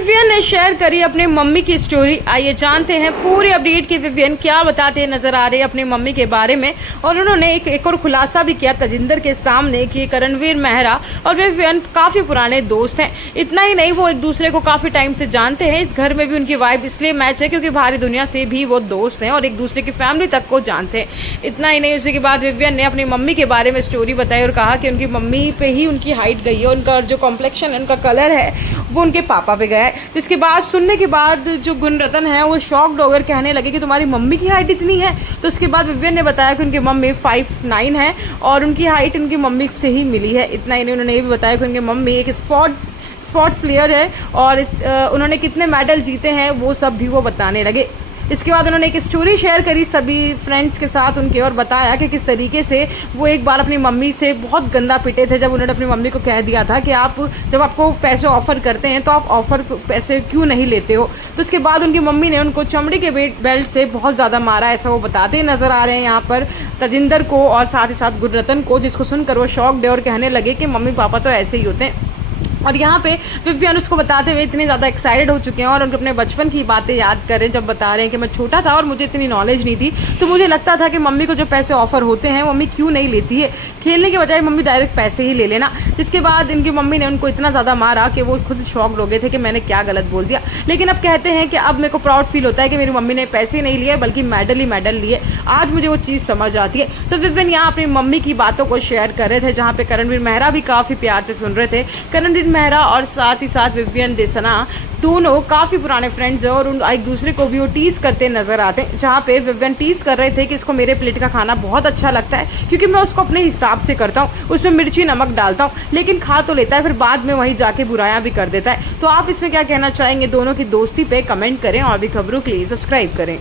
Vivian ने share करी अपनी मम्मी की स्टोरी। आइए जानते हैं पूरी अपडेट की विवियन क्या बताते नजर आ रहे अपनी मम्मी के बारे में। और उन्होंने एक और खुलासा भी किया तजिंदर के सामने कि करणवीर मेहरा और विवियन काफ़ी पुराने दोस्त हैं। इतना ही नहीं, वो एक दूसरे को काफ़ी टाइम से जानते हैं। इस घर में भी उनकी वाइब इसलिए मैच है क्योंकि बाहरी दुनिया से भी वो दोस्त हैं और एक दूसरे की फैमिली तक को जानते हैं। इतना ही नहीं, उसी के बाद विवियन ने अपनी मम्मी के बारे में स्टोरी बताई और कहा कि उनकी मम्मी पे ही उनकी हाइट गई है, उनका जो कॉम्प्लेक्शन है, उनका कलर है, वो उनके पापा पे गया है। जिसके बाद सुनने के बाद जो गुणरतन है वो शॉक्ड होकर कहने लगे कि तुम्हारी मम्मी की हाइट इतनी है। तो उसके बाद विवियन ने बताया कि उनकी मम्मी 5'9" है और उनकी हाइट उनकी मम्मी से ही मिली है। इतना ही नहीं, उन्होंने ये भी बताया कि उनकी मम्मी एक स्पोर्ट्स प्लेयर है और उन्होंने कितने मेडल जीते हैं वो सब भी वो बताने लगे। इसके बाद उन्होंने एक स्टोरी शेयर करी सभी फ्रेंड्स के साथ उनके और बताया कि किस तरीके से वो एक बार अपनी मम्मी से बहुत गंदा पिटे थे जब उन्होंने अपनी मम्मी को कह दिया था कि आप जब आपको पैसे ऑफ़र करते हैं तो आप ऑफ़र पैसे क्यों नहीं लेते हो। तो उसके बाद उनकी मम्मी ने उनको चमड़ी के बेल्ट से बहुत ज़्यादा मारा, ऐसा वो बताते नज़र आ रहे हैं यहाँ पर तजिंदर को और साथ ही साथ गुणरतन को, जिसको सुनकर वो शॉक्ड है और कहने लगे कि मम्मी पापा तो ऐसे ही होते हैं। और यहाँ पे विवियन उसको बताते हुए इतने ज़्यादा एक्साइटेड हो चुके हैं और उनके अपने बचपन की बातें याद कर रहे हैं, जब बता रहे हैं कि मैं छोटा था और मुझे इतनी नॉलेज नहीं थी तो मुझे लगता था कि मम्मी को जो पैसे ऑफर होते हैं मम्मी क्यों नहीं लेती है, खेलने के बजाय मम्मी डायरेक्ट पैसे ही ले लेना। जिसके बाद इनकी मम्मी ने उनको इतना ज़्यादा मारा कि वो खुद शॉक्ड हो गए थे कि मैंने क्या गलत बोल दिया। लेकिन अब कहते हैं कि अब मेरे को प्राउड फील होता है कि मेरी मम्मी ने पैसे नहीं लिए बल्कि मेडल लिए। आज मुझे वो चीज़ समझ आती है। तो विवियन यहाँ अपनी मम्मी की बातों को शेयर कर रहे थे, जहाँ पे करणवीर मेहरा भी काफ़ी प्यार से सुन रहे थे। करणवीर मेहरा और साथ ही साथ विवियन देसना दोनों काफ़ी पुराने फ्रेंड्स हैं और एक दूसरे को भी वो टीज़ करते नजर आते हैं। जहाँ पे विवियन टीज़ कर रहे थे कि इसको मेरे प्लेट का खाना बहुत अच्छा लगता है क्योंकि मैं उसको अपने हिसाब से करता हूँ, उसमें मिर्ची नमक डालता हूँ, लेकिन खा तो लेता है फिर बाद में वहीं जाके बुराइयां भी कर देता है। तो आप इसमें क्या कहना चाहेंगे? दोनों की दोस्ती पे कमेंट करें और भी खबरों के लिए सब्सक्राइब करें।